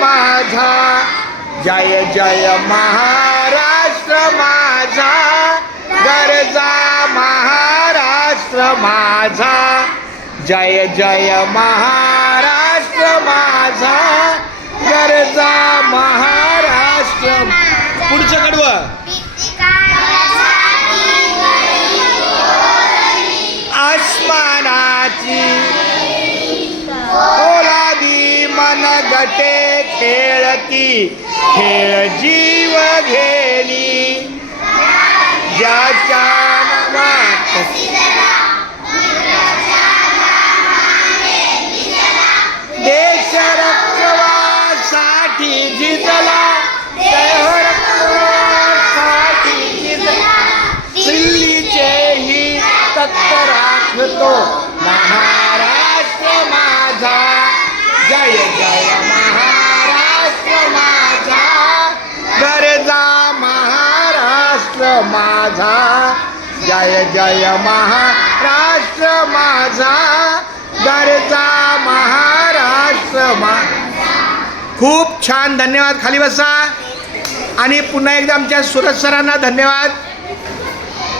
माझा, जय जय महाराष्ट्र माझा, गरजा महाराष्ट्र माझा, जय जय महाराष्ट्र माझा, गरजा महाराष्ट्र. पुढचं कडवं. आसमानाची ओलादी मनगटे खेळती, खेळ जीव घेणी, ज्याच्या नावात देश रक्षणासाठी झिजला, रक्षणासाठी झिजला, दिल्लीचेही तत्त राखतो महाराष्ट्र माझा, जय जय महाराष्ट्र माझा, गरजा महाराष्ट्र माझा, जय जय महाराष्ट्र माझा, गरजा महाराष्ट्र खूप छान. धन्यवाद. खाली बसा. आणि पुन्हा एकदा आमच्या सुरज सरांना धन्यवाद.